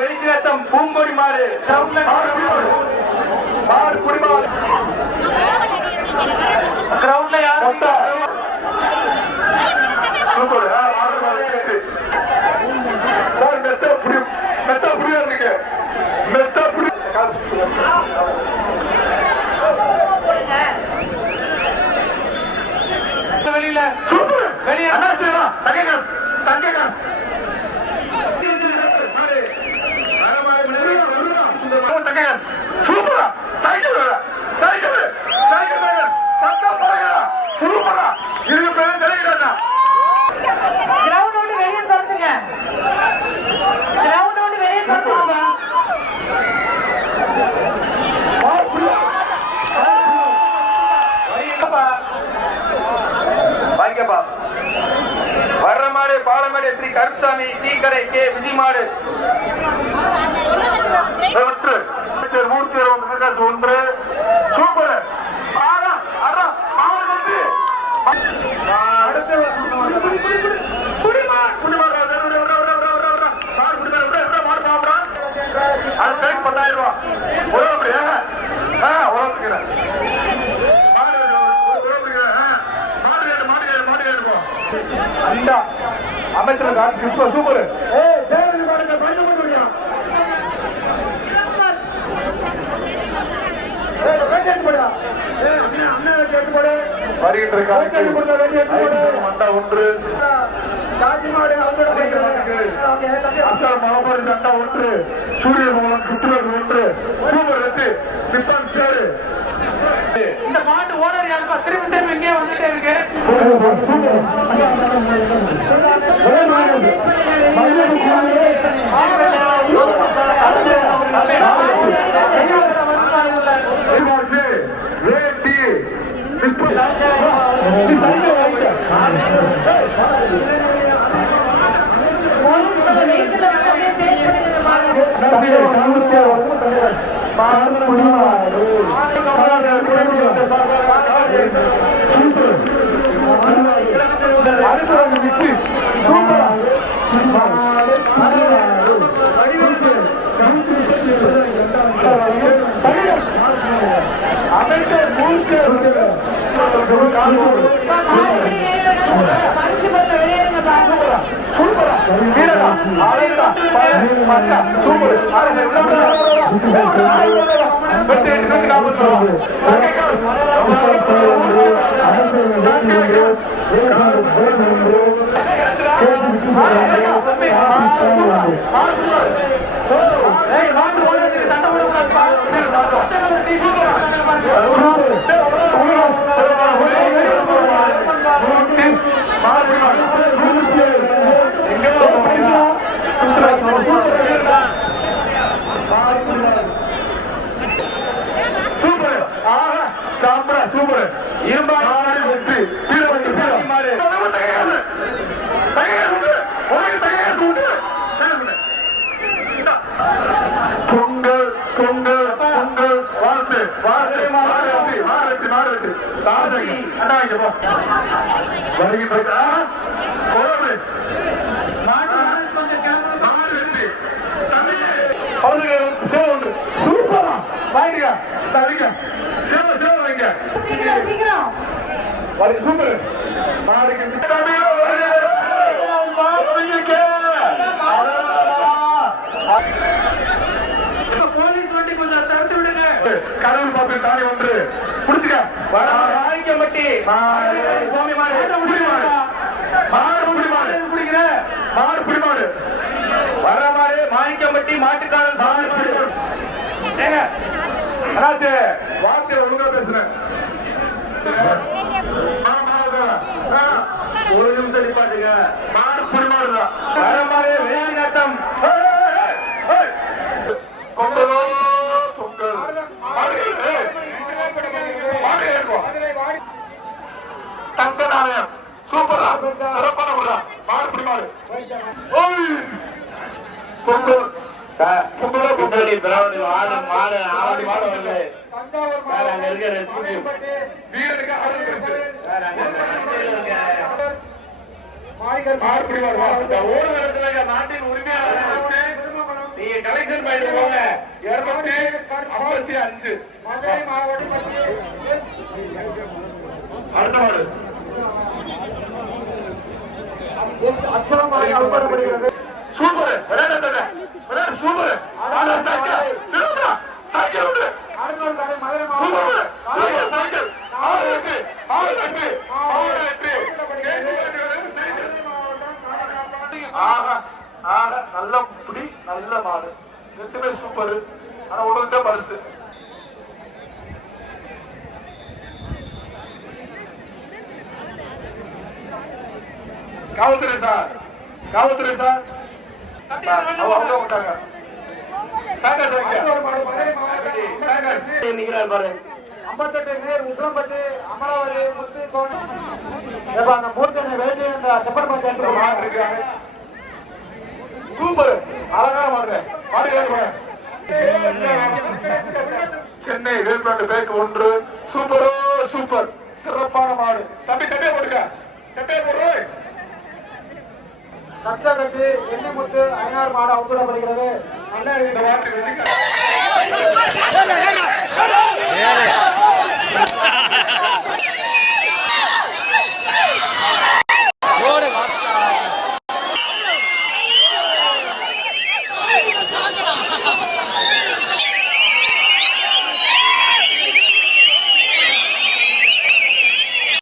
வெளிச்சம் பூங்கொடி மாடு மாடு குடிமாடு கிரவுண்ட்ல யாரும் மெத்தா புரியா இருக்கு மெத்தா புரி வெளியில வெளியே தங்க சூப்பரா சைக்கிள் சைக்கிள் சைக்கிள் சூப்பரா இது பேர் தெரியுதா கிரவுண்டோட வெளியே தந்துங்க கிரவுண்டோட வெளியே தந்துங்க வாங்கப்பா வர்ற மாடு பாலமேடு ஸ்ரீ கருப்சாமி டீ கடை கே விஜி மாடு ஒன்று சூப்பர் அது 10,000 ரூபாய் உழவுக்கிறேன் அமைச்சர் சூப்பர் மண்டா ஒன்று மண்டா ஒன்று சூரியமங்கலம் சுற்றுலா ஒன்று சூப்பர் வெற்றி நிப்பான் சேரு இந்த மாட்டு ஓனர் யாருப்பா திரும்பி திரும்பி இங்கே வந்துட்டே இருக்கு சூப்பர் பொங்கல் பொங்கல் பொங்கல் வாழ்த்து வாழ்த்து மாறி மாறி மாறி வருகின்ற சூப்பரா வாங்க சரிங்க சேவ சேவ வைங்க சீக்கிரம் சூப்பர் போலீஸ் வண்டி கொஞ்சம் தவிர்த்து விடுங்க கடவுள் பாப்பி தானே ஒன்று புடிச்சுக்க வாங்கிக்க மட்டி சுவாமி மாடு பிடிமாடு வர மாதிரி மாணிக்கம்பட்டி மாட்டுக்காரன் வார்த்தை ஒழுங்கா பேசுறேன் ஒரு நிமிஷம் நிப்பாட்டுங்க மாடு பிடிமாடுதான் வர மாதிரி வெள்ளி நட்டம் தங்க நாணயம் சூப்பரா சிறப்பான முறை மாடு பிடிமாடு ஓடுகிறதுல பாயிண்ட் போங்க 255 மதுரை மாவட்டம் அடுத்த மாடு அச்சரமாக அவுக்கப்படுகிறது. சூப்பர் சூப்பர் அடுத்த மதுரை நல்ல புடி நல்ல மாடு 2 பேர் சூப்பர். ஆனா உடனே பரிசு காவல்துறை சார் அவங்க விட்டாங்க. பாரு 58 நேர் உசிலம்பட்டி அமராவதி முத்து சோழ அந்த மூர்த்தனை வேண்டி அந்த டிபார்ட்மெண்ட் மாடு இருக்காங்க. சூப்பர் அழகான மாடு சென்னை வேல்பாட்டு பேக் 1 சூப்பரோ சூப்பர் சிறப்பான மாடு. தம்பி தம்பியா போடுங்க கச்சகட்டி எண்ணிமுத்து 500 மாடு அவுக்கப்படுகிறது. இந்த மாட்டு வெள்ளிக்காய்